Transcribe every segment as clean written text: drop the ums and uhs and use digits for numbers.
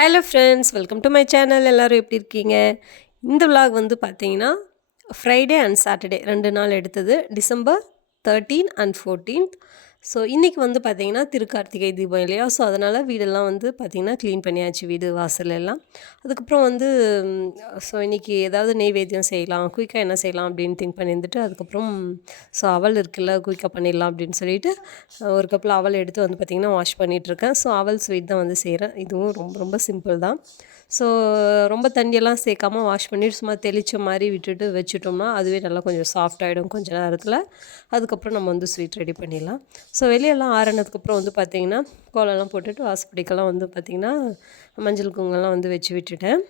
Hello friends, welcome to my channel. எல்லோரும் எப்படி இருக்கீங்க? இந்த விலாக் வந்து பார்த்தீங்கன்னா ஃப்ரைடே அண்ட் சாட்டர்டே 2 நாள் எடுத்தது. December 13 and 14th. ஸோ இன்றைக்கி வந்து பார்த்திங்கன்னா திருக்கார்த்திகை தீபம் இல்லையா? ஸோ அதனால் வீடெல்லாம் வந்து பார்த்திங்கன்னா க்ளீன் பண்ணியாச்சு, வீடு வாசல் எல்லாம். அதுக்கப்புறம் வந்து ஸோ இன்றைக்கி ஏதாவது நெய்வேத்தியம் செய்யலாம், குயிக்காக என்ன செய்யலாம் அப்படின்னு திங்க் பண்ணியிருந்துட்டு, அதுக்கப்புறம் ஸோ அவல் இருக்குல்ல, குயிக்காக பண்ணிடலாம் அப்படின்னு சொல்லிட்டு ஒரு கப்பில் அவல் எடுத்து வந்து பார்த்திங்கன்னா வாஷ் பண்ணிகிட்ருக்கேன். ஸோ அவல் ஸ்வீட் தான் வந்து செய்கிறேன். இதுவும் ரொம்ப ரொம்ப சிம்பிள் தான். ஸோ ரொம்ப தண்ணியெல்லாம் சேர்க்காம வாஷ் பண்ணிவிட்டு சும்மா தெளித்த மாதிரி விட்டுட்டு வச்சுட்டோம்னா அதுவே நல்லா கொஞ்சம் சாஃப்ட் ஆகிடும் கொஞ்சம் நேரத்தில். அதுக்கப்புறம் நம்ம வந்து ஸ்வீட் ரெடி பண்ணிடலாம். ஸோ வெளியெல்லாம் ஆறினதுக்கப்புறம் வந்து பார்த்திங்கன்னா கோலம்லாம் போட்டுட்டு வாசப்படிக்கெல்லாம் வந்து பார்த்திங்கன்னா மஞ்சள் குங்குமம்லாம் வந்து வச்சு விட்டுட்டேன்.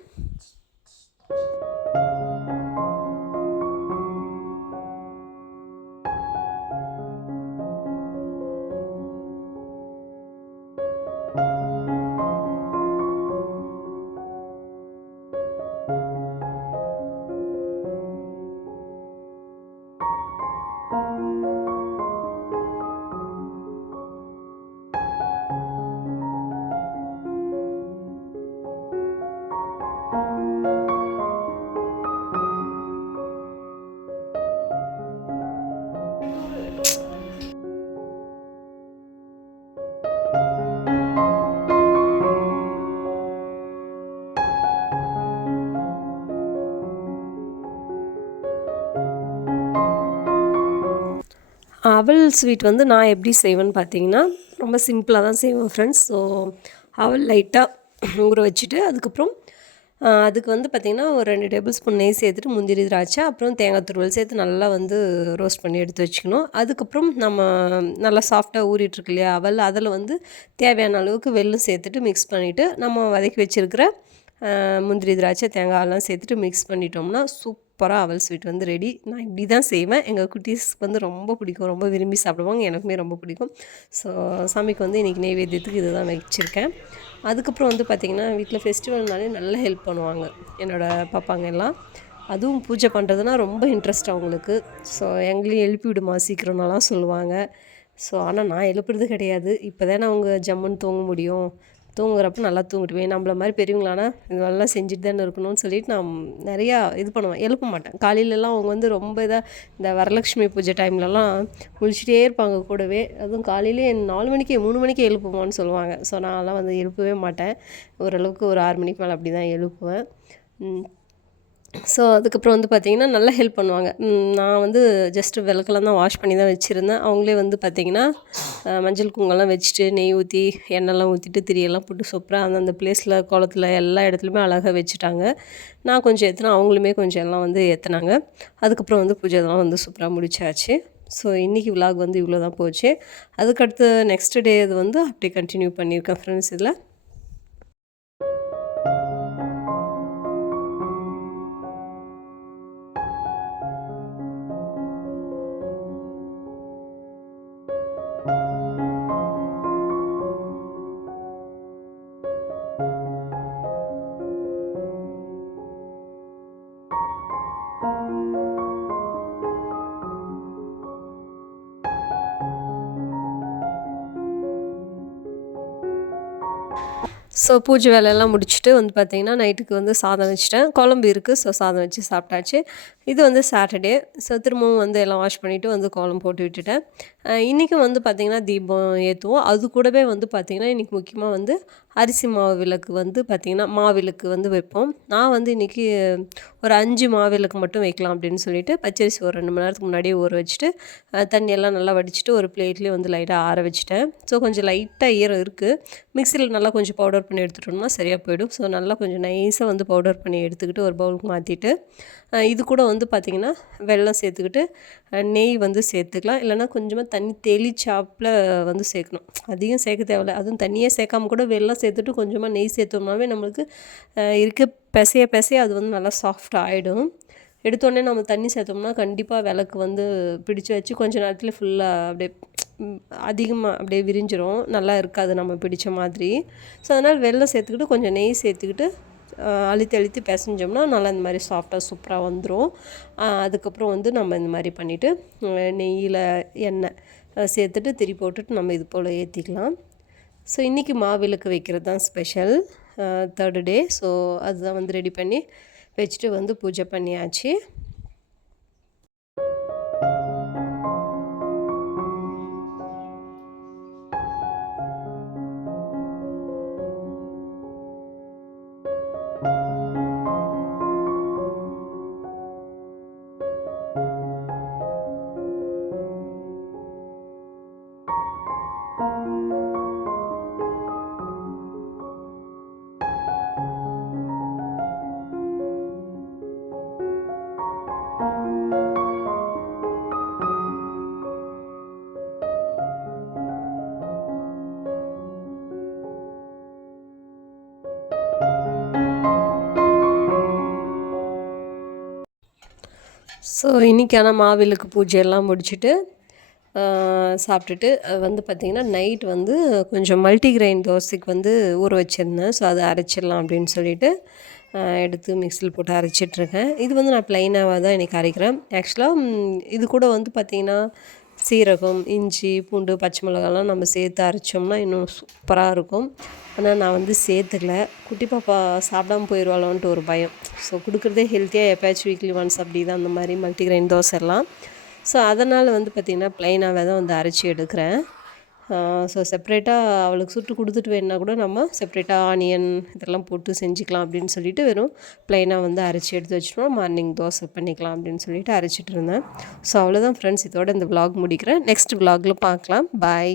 அவல் ஸ்வீட் வந்து நான் எப்படி செய்வேன்னு பார்த்தீங்கன்னா ரொம்ப சிம்பிளாக தான் செய்வேன் ஃப்ரெண்ட்ஸ். ஸோ அவல் லைட்டாக ஊற வச்சுட்டு அதுக்கப்புறம் அதுக்கு வந்து பார்த்திங்கன்னா ஒரு 2 டேபிள் ஸ்பூன் நெய் சேர்த்துட்டு முந்திரி திராட்சை அப்புறம் தேங்காய் துருவல் சேர்த்து நல்லா வந்து ரோஸ்ட் பண்ணி எடுத்து வச்சுக்கணும். அதுக்கப்புறம் நம்ம நல்லா சாஃப்டாக ஊறிட்டுருக்கு இல்லையா அவல், அதில் வந்து தேவையான அளவுக்கு வெல்லம் சேர்த்துட்டு மிக்ஸ் பண்ணிவிட்டு நம்ம வதக்கி வச்சுருக்கிற முந்திரி திராட்சை தேங்காயெல்லாம் சேர்த்துட்டு மிக்ஸ் பண்ணிட்டோம்னா சூப்பராக அவல் ஸ்வீட் வந்து ரெடி. நான் இப்படி தான் செய்வேன். எங்கள் குட்டீஸ்க்கு வந்து ரொம்ப பிடிக்கும், ரொம்ப விரும்பி சாப்பிடுவாங்க, எனக்குமே ரொம்ப பிடிக்கும். ஸோ சாமிக்கு வந்து இன்றைக்கி நெய்வேத்தியத்துக்கு இது தான் வச்சுருக்கேன். அதுக்கப்புறம் வந்து பார்த்திங்கன்னா வீட்டில் ஃபெஸ்டிவல்னாலே நல்லா ஹெல்ப் பண்ணுவாங்க என்னோடய பாப்பாங்க எல்லாம். அதுவும் பூஜை பண்ணுறதுனா ரொம்ப இன்ட்ரெஸ்ட் அவங்களுக்கு. ஸோ எங்களையும் எழுப்பி விடுமா சீக்கிரம்னாலாம் சொல்லுவாங்க. ஸோ ஆனால் நான் எழுப்புறது கிடையாது. இப்போ தானே அவங்க ஜம்முன்னு தூங்க முடியும், தூங்குறப்ப நல்லா தூங்கிடுவேன். நம்மள மாதிரி பெரியவங்களானா இதெல்லாம் செஞ்சுட்டு தானே இருக்கணும்னு சொல்லிட்டு நான் நிறையா இது பண்ணுவேன், எழுப்ப மாட்டேன். காலையிலலாம் அவங்க வந்து ரொம்ப இதாக இந்த வரலட்சுமி பூஜை டைம்லலாம் முழிச்சிட்டே இருப்பாங்க கூடவே. அதுவும் காலையிலே 4 மணிக்கே 3 மணிக்கே எழுப்புவோன்னு சொல்லுவாங்க. ஸோ நான்லாம் வந்து எழுப்பவே மாட்டேன். ஓரளவுக்கு ஒரு 6 மணிக்கு மேலே அப்படி தான் எழுப்புவேன். ஸோ அதுக்கப்புறம் வந்து பார்த்திங்கன்னா நல்லா ஹெல்ப் பண்ணுவாங்க. நான் வந்து ஜஸ்ட்டு விளக்கெல்லாம் தான் வாஷ் பண்ணி தான் வச்சுருந்தேன். அவங்களே வந்து பார்த்திங்கன்னா மஞ்சள் குங்குமம்லாம் வச்சுட்டு நெய் ஊற்றி எண்ணெய்லாம் ஊற்றிட்டு திரியெல்லாம் போட்டு சூப்பராக அந்தந்த ப்ளேஸில் குளத்துல எல்லா இடத்துலையுமே அழகாக வச்சுட்டாங்க. நான் கொஞ்சம் ஏற்றினா அவங்களுமே கொஞ்சம் எல்லாம் வந்து ஏற்றினாங்க. அதுக்கப்புறம் வந்து பூஜை இதெல்லாம் வந்து சூப்பராக முடிச்சாச்சு. ஸோ இன்றைக்கி விலாக் வந்து இவ்வளோ தான் போச்சு. அதுக்கடுத்து நெக்ஸ்ட் டே இது வந்து அப்படியே கண்டினியூ பண்ணியிருக்கேன் ஃப்ரெண்ட்ஸ் இதில். ஸோ பூஜை வேலையெல்லாம் முடிச்சுட்டு வந்து பார்த்திங்கன்னா நைட்டுக்கு வந்து சாதம் வச்சுட்டேன். குழம்பு இருக்குது, ஸோ சாதம் வச்சு சாப்பிட்டாச்சு. இது வந்து சாட்டர்டே. ஸோ திரும்பவும் வந்து எல்லாம் வாஷ் பண்ணிவிட்டு வந்து கோலம் போட்டு விட்டுட்டேன். இன்றைக்கும் வந்து பார்த்திங்கன்னா தீபம் ஏற்றுவோம். அது கூடவே வந்து பார்த்திங்கன்னா இன்றைக்கி முக்கியமாக வந்து அரிசி மாவு விளக்கு வந்து பார்த்திங்கன்னா மாவிளக்கு வந்து வைப்போம். நான் வந்து இன்றைக்கி ஒரு 5 மாவிளக்கு மட்டும் வைக்கலாம் அப்படின்னு சொல்லிட்டு பச்சரிசி ஒரு 2 மணி நேரத்துக்கு முன்னாடியே ஊற வச்சுட்டு தண்ணியெல்லாம் நல்லா வடிச்சிட்டு ஒரு பிளேட்லேயே வந்து லைட்டாக ஆற வச்சுட்டேன். ஸோ கொஞ்சம் லைட்டாக ஈரம் இருக்குது. மிக்சியில் நல்லா கொஞ்சம் பவுடர் பண்ணி எடுத்துட்டோம்னா சரியாக போயிடும். ஸோ நல்லா கொஞ்சம் நைஸாக வந்து பவுடர் பண்ணி எடுத்துக்கிட்டு ஒரு பவுலுக்கு மாற்றிட்டு இது கூட வந்து பார்த்திங்கன்னா வெல்லம் சேர்த்துக்கிட்டு நெய் வந்து சேர்த்துக்கலாம். இல்லைனா கொஞ்சமாக தண்ணி தெளிச்சாப்பில் வந்து சேர்க்கணும். அதிகம் சேர்க்க தேவையில்ல. அதுவும் தண்ணியே சேர்க்காம கூட வெல்லம் சேர்த்துட்டு கொஞ்சமாக நெய் சேர்த்தோம்னாவே நம்மளுக்கு இருக்க பிசைய அது வந்து நல்லா சாஃப்ட் ஆகிடும். எடுத்தோடனே நம்ம தண்ணி சேர்த்தோம்னா கண்டிப்பாக விளக்கு வந்து பிடிச்சி வச்சு கொஞ்சம் நேரத்தில் ஃபுல்லாக அப்படியே அதிகமாக அப்படியே விரிஞ்சிரும், நல்லா இருக்காது நம்ம பிடிச்ச மாதிரி. ஸோ அதனால் வெல்லம் சேர்த்துக்கிட்டு கொஞ்சம் நெய் சேர்த்துக்கிட்டு அழுத்தி அழுத்தி பிசைஞ்சோம்னா நல்லா இந்த மாதிரி சாஃப்டாக சூப்பராக வந்துடும். அதுக்கப்புறம் வந்து நம்ம இந்த மாதிரி பண்ணிவிட்டு நெய்யில் எண்ணெய் சேர்த்துட்டு திரி போட்டுட்டு நம்ம இது போல் ஏற்றிக்கலாம். ஸோ இன்றைக்கி மாவிளக்கு வைக்கிறது தான் ஸ்பெஷல். 3rd டே. ஸோ அதுதான் வந்து ரெடி பண்ணி வச்சுட்டு வந்து பூஜை பண்ணியாச்சு. ஸோ இன்றைக்கான மாவிளக்கு பூஜையெல்லாம் முடிச்சுட்டு சாப்பிட்டுட்டு வந்து பார்த்திங்கன்னா நைட் வந்து கொஞ்சம் மல்டிகிரெயின் தோசைக்கு வந்து ஊற வச்சுருந்தேன். ஸோ அதை அரைச்சிடலாம் அப்படின்னு சொல்லிட்டு எடுத்து மிக்சியில் போட்டு அரைச்சிட்ருக்கேன். இது வந்து நான் ப்ளைனாக தான் இன்றைக்கி அரைக்கிறேன். ஆக்சுவலாக இது கூட வந்து பார்த்திங்கன்னா சீரகம், இஞ்சி, பூண்டு, பச்சை மிளகாலாம் நம்ம சேர்த்து அரைச்சோம்னா இன்னும் சூப்பராக இருக்கும். ஆனால் நான் வந்து சேர்த்துக்கல. குட்டி பாப்பா சாப்பிடாமல் போயிடுவாளோன்ட்டு ஒரு பயம். ஸோ கொடுக்குறதே ஹெல்த்தியாக எப்போயாச்சும் வீக்லி ஒன்ஸ் அப்படி தான் அந்த மாதிரி மல்டிகிரெயின் தோசைலாம். ஸோ அதனால் வந்து பார்த்திங்கன்னா ப்ளைனாகவே தான் வந்து அரைச்சி எடுக்கிறேன். ஸோ செப்ரேட்டாக அவளுக்கு சுட்டு கொடுத்துட்டு வேணுன்னா கூட நம்ம செப்ரேட்டாக ஆனியன் இதெல்லாம் போட்டு செஞ்சுக்கலாம் அப்படின்னு சொல்லிட்டு வெறும் ப்ளைனாக வந்து அரைச்சி எடுத்து வச்சுட்டோம். மார்னிங் தோசை பண்ணிக்கலாம் அப்படின்னு சொல்லிட்டு அரைச்சிட்டு இருந்தேன். ஸோ அவ்வளோதான் ஃப்ரெண்ட்ஸ், இதோட இந்த விலாக் முடிக்கிறேன். நெக்ஸ்ட் விலாகில் பார்க்கலாம். பாய்.